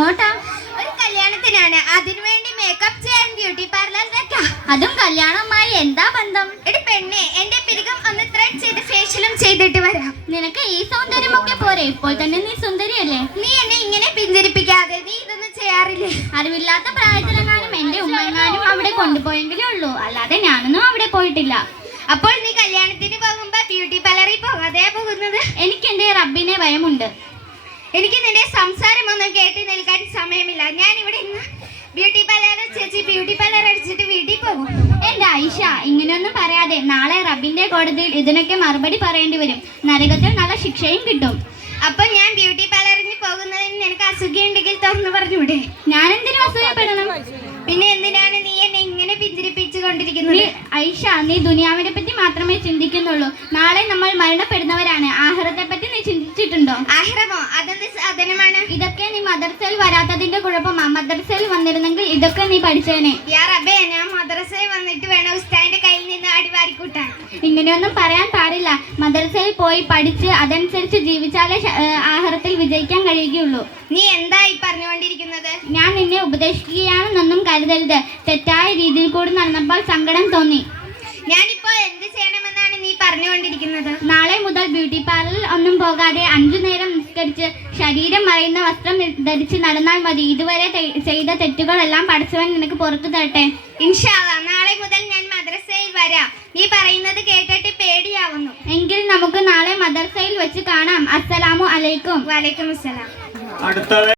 എങ്ങോട്ടാ? ഒരു കല്യാണത്തിനാണ്. അതിനുവേണ്ടി മേക്കപ്പ് ചെയ്യാൻ ബ്യൂട്ടി പാർലറിലേക്കാ. അതും കല്യാണവുമായി എന്താ ബന്ധം? എടി പെണ്ണെ, എന്റെ പിരികം ഒന്ന് ത്രെഡ് ചെയ്ത് ഫേഷ്യലും ചെയ്തിട്ട് വരാം. നിനക്ക് ഈ സൗന്ദര്യമൊക്കെ പോരെ? ഇപ്പോൾ തന്നെ നീ സുന്ദരിയല്ലേ? നീ എന്നെ ഇങ്ങനെ പിന്തിരിപ്പിക്കാതെ. നീ ഇതൊന്നും ചെയ്യാറില്ലേ? അറിവില്ലാത്ത പ്രായത്തിലെങ്ങാനും എന്റെ ഉമ്മയെങ്ങാനും അവിടെ കൊണ്ടുപോയെങ്കിലേ ഉള്ളൂ, അല്ലാതെ ഞാനൊന്നും അവിടെ പോയിട്ടില്ല. അപ്പോൾ നീ കല്യാണത്തിന് പോകുമ്പോ ബ്യൂട്ടി പാർലറിൽ പോകാതെയാ പോകുന്നത്? എനിക്ക് എന്റെ റബ്ബിനെ ഭയമുണ്ട്. എനിക്ക് നിന്റെ സംസാരമൊന്നും കേട്ട് നിൽക്കാൻ സമയമില്ല. ഞാൻ ഇവിടെ ഇന്ന് ബ്യൂട്ടി പാർലർ ചേച്ചി ബ്യൂട്ടി പാർലർ അടിച്ചിട്ട് വീട്ടിൽ പോകും. എന്റെ ഐഷ, ഇങ്ങനെയൊന്നും പറയാതെ. നാളെ റബ്ബിന്റെ കോടതിയിൽ ഇതിനൊക്കെ മറുപടി പറയേണ്ടി വരും. നരകത്തിൽ നല്ല ശിക്ഷയും കിട്ടും. അപ്പൊ ഞാൻ ബ്യൂട്ടി പാർലറിന് പോകുന്നതിന് നിനക്ക് അസുഖമുണ്ടെങ്കിൽ തുറന്നു പറഞ്ഞൂടെ? ഞാൻ എന്തിനും അസൂയപ്പെടണം? പിന്നെ എന്തിനാണ് നീ എന്നെ ഇങ്ങനെ പിന്തിരിപ്പിച്ചു കൊണ്ടിരിക്കുന്നത്? ഐഷ, നീ ദുനിയാവിനെ പറ്റി മാത്രമേ ചിന്തിക്കുന്നുള്ളൂ. നാളെ നമ്മൾ മരണപ്പെടുന്നവരാണ്. ആഖിറത്തെ പറ്റി നീ ചിന്തിച്ചിട്ടുണ്ടോ? ആഖിറമോ? അതെന്ത് സാധനമാണ്? ഇതൊക്കെ നീ മദ്രസയിൽ വരാത്തതിന്റെ കുഴപ്പമാ. മദ്രസയിൽ വന്നിരുന്നെങ്കിൽ ഇതൊക്കെ നീ പഠിച്ചേനെ. യാ റബ്ബേ, ഞാൻ മദ്രസയിൽ വന്നിട്ട് വേണം ഉസ്താദിന്റെ കയ്യിൽ നിന്ന് അടിവാരിക്കൂട്ടാൻ. ഇങ്ങനെയൊന്നും പറയാൻ പാടില്ല. മദ്രസയിൽ പോയി പഠിച്ച് അതനുസരിച്ച് ജീവിച്ചാലേ ആഖിറത്തിൽ വിജയിക്കാൻ കഴിയുകയുള്ളൂ. നീ എന്തായി പറഞ്ഞുകൊണ്ടിരിക്കുന്നത്? ഞാൻ നിന്നെ ഉപദേശിക്കുകയാണെന്നൊന്നും കരുതരുത്. തെറ്റായ രീതിയിൽ കൂടി നടന്നപ്പോൾ സങ്കടം തോന്നി. ഞാനിപ്പോ എന്ത് ചെയ്യണമെന്നാണ് നീ പറഞ്ഞുകൊണ്ടിരിക്കുന്നത്? നാളെ മുതൽ ബ്യൂട്ടി പാർലറിൽ ഒന്നും പോകാതെ 5 നേരം നിസ്കരിച്ച് ശരീരം മറയുന്ന വസ്ത്രം ധരിച്ച് നടന്നാൽ മതി. ഇതുവരെ ചെയ്ത തെറ്റുകളെല്ലാം പഠിച്ചവൻ നിനക്ക് പുറത്തു തരട്ടെ. ഇൻഷാ അല്ലാഹ്, നാളെ മുതൽ ഞാൻ മദ്രസയിൽ വരാം. നീ പറയുന്നത് കേട്ടിട്ട് പേടിയാവുന്നു. എങ്കിൽ നമുക്ക് നാളെ മദ്രസയിൽ വെച്ച് കാണാം. അസ്സലാമു അലൈക്കും. വലൈക്കും അസ്സലാം.